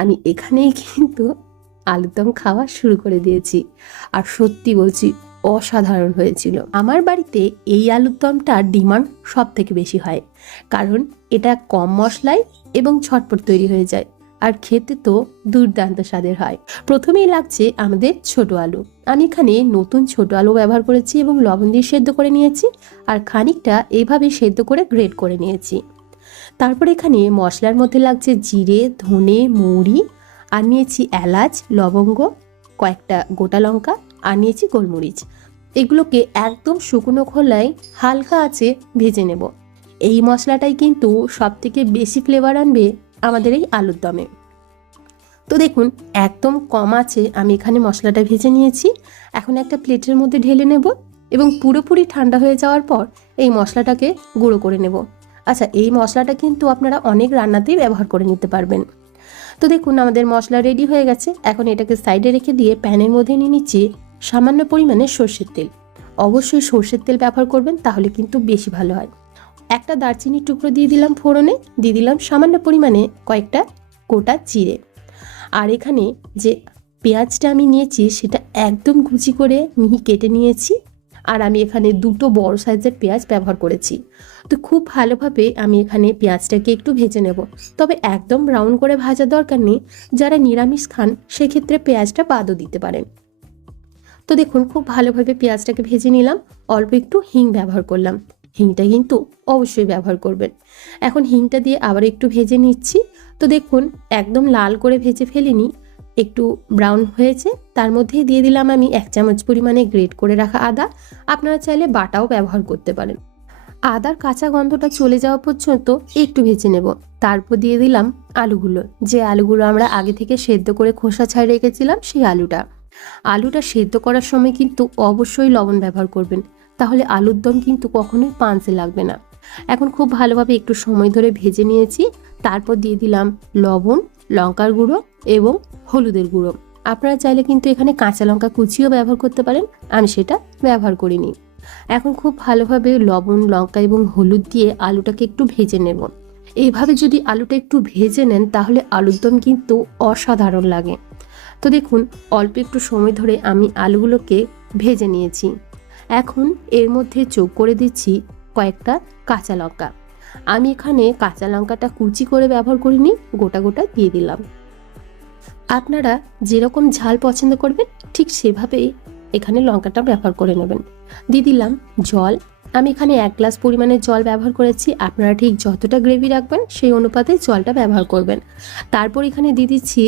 আমি এখানেই কিন্তু আলুর দম খাওয়া শুরু করে দিয়েছি। আর সত্যি বলছি, অসাধারণ হয়েছিল। আমার বাড়িতে এই আলুর দমটার ডিমান্ড সব থেকে বেশি হয়, কারণ এটা কম মশলায় এবং ঝটপট তৈরি হয়ে যায়, আর খেতে তো দুর্দান্ত স্বাদের হয়। প্রথমেই লাগছে আমাদের ছোট আলু। আমি এখানে নতুন ছোট আলু ব্যবহার করেছি এবং লবণ দিয়ে সেদ্ধ করে নিয়েছি, আর খানিকটা এইভাবে সেদ্ধ করে গ্রেট করে নিয়েছি। তারপর এখানে মশলার মধ্যে লাগছে জিরে, ধনে, মৌরি, আর নিয়েছি এলাচ, লবঙ্গ, কয়েকটা গোটা লঙ্কা, আর নিয়েছি গোলমরিচ। এগুলোকে একদম শুকনো খোলায় হালকা আঁচে ভেজে নেব। এই মশলাটাই কিন্তু সব থেকে বেশি ফ্লেভার আনবে আমাদের এই আলুর দমে। তো দেখুন, একদম কম আছে আমি এখানে মশলাটা ভেজে নিয়েছি। এখন একটা প্লেটের মধ্যে ঢেলে নেব এবং পুরোপুরি ঠান্ডা হয়ে যাওয়ার পর এই মশলাটাকে গুঁড়ো করে নেব। আচ্ছা, এই মশলাটা কিন্তু আপনারা অনেক রান্নাতেই ব্যবহার করে নিতে পারবেন। তো দেখুন, আমাদের মশলা রেডি হয়ে গেছে। এখন এটাকে সাইডে রেখে দিয়ে প্যানের মধ্যে নিয়ে নিচ্ছি সামান্য পরিমাণে সর্ষের তেল। অবশ্যই সর্ষের তেল ব্যবহার করবেন, তাহলে কিন্তু বেশি ভালো হয়। একটা দারচিনির টুকরো দিয়ে দিলাম ফোড়নে, দিয়ে দিলাম সামান্য পরিমাণে কয়েকটা গোটা জিরে। আর এখানে যে পেঁয়াজটা আমি নিয়েছি সেটা একদম কুচি করে মিহি কেটে নিয়েছি, আর আমি এখানে দুটো বড় সাইজের পেঁয়াজ ব্যবহার করেছি। তো খুব ভালোভাবে আমি এখানে পেঁয়াজটাকে একটু ভেজে নেব, তবে একদম ব্রাউন করে ভাজার দরকার নেই। যারা নিরামিষ খান সেক্ষেত্রে পেঁয়াজটা বাদও দিতে পারেন। তো দেখুন, খুব ভালোভাবে পেঁয়াজটাকে ভেজে নিলাম। অল্প একটু হিং ব্যবহার করলাম, হিংটা কিন্তু অবশ্যই ব্যবহার করবেন। এখন হিংটা দিয়ে আবার একটু ভেজে নিচ্ছি। তো দেখুন, একদম লাল করে ভেজে ফেলিনি, একটু ব্রাউন হয়েছে। তার মধ্যেই দিয়ে দিলাম আমি 1 চামচ পরিমাণে গ্রেট করে রাখা আদা। আপনারা চাইলে বাটাও ব্যবহার করতে পারেন। আদার কাঁচা গন্ধটা চলে যাওয়া পর্যন্ত একটু ভেজে নেব। তারপর দিয়ে দিলাম আলুগুলো, যে আলুগুলো আমরা আগে থেকে সেদ্ধ করে খোসা ছাড়িয়ে রেখেছিলাম সেই আলুটা সেদ্ধ করার সময় কিন্তু অবশ্যই লবণ ব্যবহার করবেন, তাহলে আলুর দম কিন্তু কখনোই পাঞ্চে লাগবে না। এখন খুব ভালোভাবে একটু সময় ধরে ভেজে নিয়েছি। তারপর দিয়ে দিলাম লবণ, লঙ্কার গুঁড়ো এবং হলুদের গুঁড়ো। আপনারা চাইলে কিন্তু এখানে কাঁচা লঙ্কা কুচিও ব্যবহার করতে পারেন, আমি সেটা ব্যবহার করিনি। এখন খুব ভালোভাবে লবণ, লঙ্কা এবং হলুদ দিয়ে আলুটাকে একটু ভেজে নেব। এইভাবে যদি আলুটা একটু ভেজে নেন তাহলে আলুর দম কিন্তু অসাধারণ লাগে। তো দেখুন, অল্প একটু সময় ধরে আমি আলুগুলোকে ভেজে নিয়েছি। এখন এর মধ্যে যোগ করে দিচ্ছি কয়েকটা কাঁচা লঙ্কা। আমি এখানে কাঁচা লঙ্কাটা কুচি করে ব্যবহার করিনি, গোটা গোটা দিয়ে দিলাম। আপনারা যেরকম ঝাল পছন্দ করবেন ঠিক সেভাবেই এখানে লঙ্কাটা ব্যবহার করে নেবেন। দিয়ে দিলাম জল। আমি এখানে 1 গ্লাস পরিমাণে জল ব্যবহার করেছি। আপনারা ঠিক যতটা গ্রেভি রাখবেন সেই অনুপাতে জলটা ব্যবহার করবেন। তারপর এখানে দিয়ে দিচ্ছি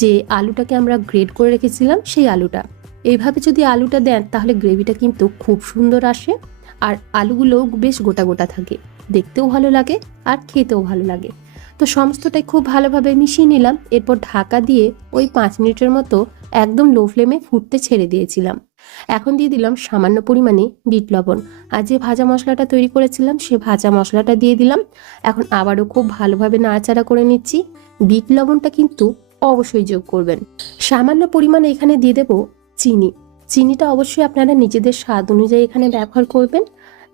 যে আলুটাকে আমরা গ্রেট করে রেখেছিলাম সেই আলুটা। এইভাবে যদি আলুটা দেন তাহলে গ্রেভিটা কিন্তু খুব সুন্দর আসে, আর আলুগুলো বেশ গোটা গোটা থাকে, দেখতেও ভালো লাগে আর খেতেও ভালো লাগে। তো সমস্তটাই খুব ভালোভাবে মিশিয়ে নিলাম। এরপর ঢাকা দিয়ে ওই 5 মিনিটের মতো একদম লো ফ্লেমে ফুটতে ছেড়ে দিয়েছিলাম। এখন দিয়ে দিলাম সামান্য পরিমাণে বিট লবণ, আর যে ভাজা মশলাটা তৈরি করেছিলাম সে ভাজা মশলাটা দিয়ে দিলাম। এখন আবারও খুব ভালোভাবে নাড়াচাড়া করে নিচ্ছি। বিট লবণটা কিন্তু অবশ্যই যোগ করবেন। সামান্য পরিমাণে এখানে দিয়ে দেব চিনি। চিনিটা অবশ্যই আপনারা নিজেদের স্বাদ অনুযায়ী এখানে ব্যবহার করবেন,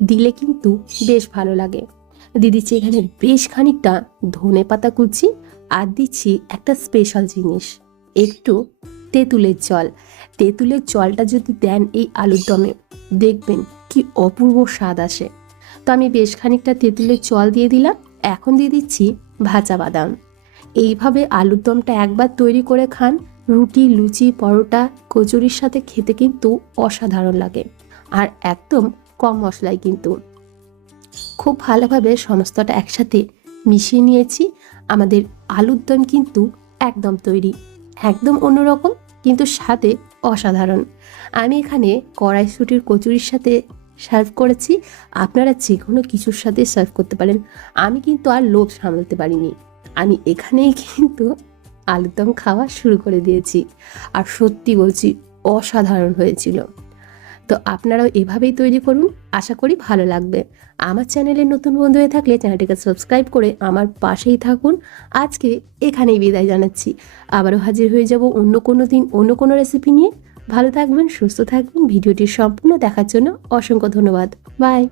দিলে কিন্তু বেশ ভালো লাগে। দিয়ে দিচ্ছি এখানে বেশ খানিকটা ধনে পাতা কুচি, আর দিচ্ছি একটা স্পেশাল জিনিস, একটু তেঁতুলের জল। তেঁতুলের জলটা যদি দেন এই আলুর দমে, দেখবেন কি অপূর্ব স্বাদ আসে। তো আমি বেশ খানিকটা তেঁতুলের জল দিয়ে দিলাম। এখন দিয়ে দিচ্ছি ভাজা বাদাম। এইভাবে আলুর দমটা একবার তৈরি করে খান, রুটি, লুচি, পরোটা, কচুরির সাথে খেতে কিন্তু অসাধারণ লাগে, আর একদম কম মশলায় কিন্তু। খুব ভালোভাবে সমস্তটা একসাথে মিশিয়ে নিয়েছি। আমাদের আলুর দম কিন্তু একদম তৈরি, একদম অন্যরকম কিন্তু স্বাদে অসাধারণ। আমি এখানে কড়াইশুঁটির কচুরির সাথে সার্ভ করেছি, আপনারা যে কোনো কিছুর সাথে সার্ভ করতে পারেন। আমি কিন্তু আর লোভ সামলাতে পারিনি, আমি এখানেই কিন্তু আলুর দম খাওয়া শুরু করে দিয়েছি, আর সত্যি বলছি অসাধারণ হয়েছিল। তো আপনারাও এভাবেই তৈরি করুন, আশা করি ভালো লাগবে। আমার চ্যানেলে নতুন বন্ধু হয়ে থাকলে চ্যানেলটিকে সাবস্ক্রাইব করে আমার পাশেই থাকুন। আজকে এখানেই বিদায় জানাচ্ছি, আবারও হাজির হয়ে যাব অন্য কোনো দিন অন্য কোনো রেসিপি নিয়ে। ভালো থাকবেন, সুস্থ থাকবেন। ভিডিওটি সম্পূর্ণ দেখার জন্য অসংখ্য ধন্যবাদ। বাই।